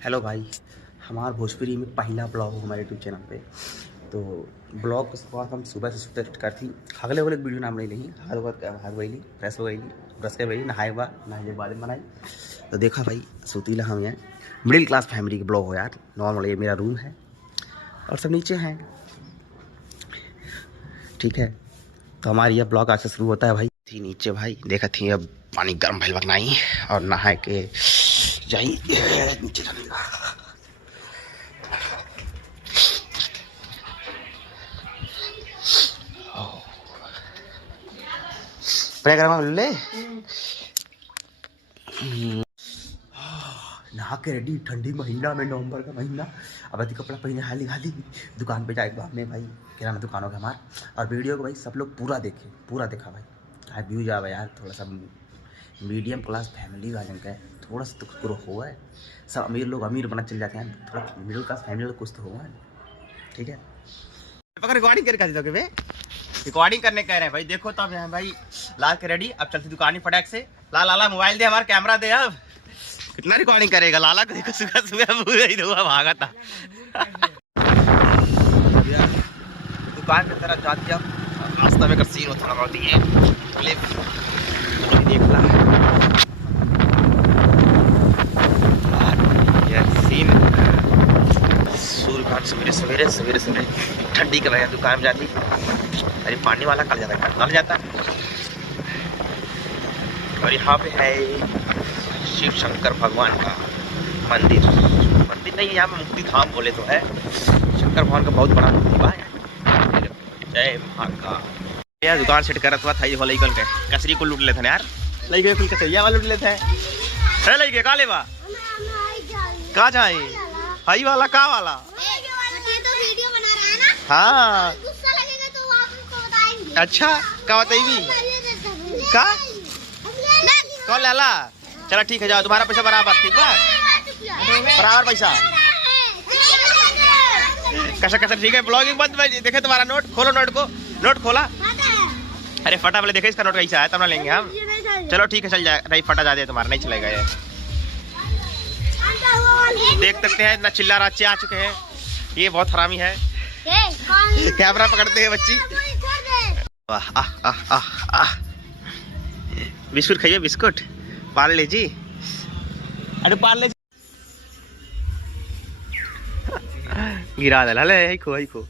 Hello भाई, हमारा भोजपुरी में पहला ब्लॉग हो हमारे यूट्यूब चैनल पे। तो ब्लॉग के बाद हम सुबह से स्टार्ट करती हगले वाले वीडियो नाम नहीं हाथ वही फ्रेश हो गई ब्रश के वही नहाए हुआ नहाए बाद में बनाई। तो देखा भाई सुतीला हम यहाँ मिडिल क्लास फैमिली के ब्लॉग हो यार। नॉर्मल ये मेरा रूम है और सब नीचे हैं, ठीक है। तो हमारी यह ब्लॉग आज से शुरू होता है भाई। थी नीचे भाई देखा थी, अब पानी गर्म भैल बनाई और नहा के जाई नीचे चलेगा। ले नहा के रेडी, ठंडी महीना में नवंबर का महीना। अब अति कपड़ा पहने हाली हाली दुकान पे जाए बाद में भाई, किराना दुकान होगा हमारा। और वीडियो को भाई सब लोग पूरा देखे, पूरा देखा भाई। आज व्यूज आवा यार, थोड़ा सा मीडियम क्लास फैमिली का जन का है, थोड़ा सा तो हुआ है। सब अमीर लोग अमीर बना चल जाते हैं, थोड़ा मिडिल क्लास फैमिली कुछ तो हुआ है, ठीक है। रिकॉर्डिंग करके रिकॉर्डिंग करने कह रहे हैं भाई। देखो तब यहाँ भाई ला के रेडी, अब चलती दुकान ही फटाक से। लाला मोबाइल दे, हमारा कैमरा दे। अब कितना रिकॉर्डिंग करेगा लाला को, देखो सुबह सुबह भागा था दुकान की तरफ जाती। अब रास्ता में सीन थोड़ा बहुत दिए देख ला सीन। सूर्य सवेरे सवेरे सवेरे सवेरे ठंडी कर रहे हैं, दुकान में जाती। अरे पानी वाला कल जाता है, जाता। और यहाँ पे है शिव शंकर भगवान का मंदिर। मंदिर नहीं, यहाँ पे मुक्ति धाम बोले तो है। शंकर भगवान का बहुत बड़ा मूर्ति है। जय महाकाल। यार दुकान सेट करत हुआ था ये वाला इकल के कचरी को लूट लेते हैं यार। लइके कुल कचरिया वाला लूट लेते हैं। है लइके का लेवा का जाए हाई वाला का वाला। हाँ अच्छा का बताइए का कौन लाला। चलो ठीक है, जाओ तुम्हारा पैसा बराबर, ठीक है बराबर पैसा कैसा कैसा, ठीक है। ब्लॉगिंग बंद भाई, देखे तुम्हारा नोट खोलो, नोट को नोट खोला। अरे फटा पहले देखे इसका नोट कैसा है, तब ना लेंगे हम। चलो ठीक है चल जाए, नहीं फटा जा दे तुम्हारा, नहीं चलेगा ये। देख सकते हैं इतना चिल्ला रच्चे आ चुके हैं, ये बहुत हरामी है। कैमरा पकड़ते हैं बच्ची। बिस्कुट खाइए, बिस्कुट पार्ले जी। अरे पार्ले गिरा दे, खो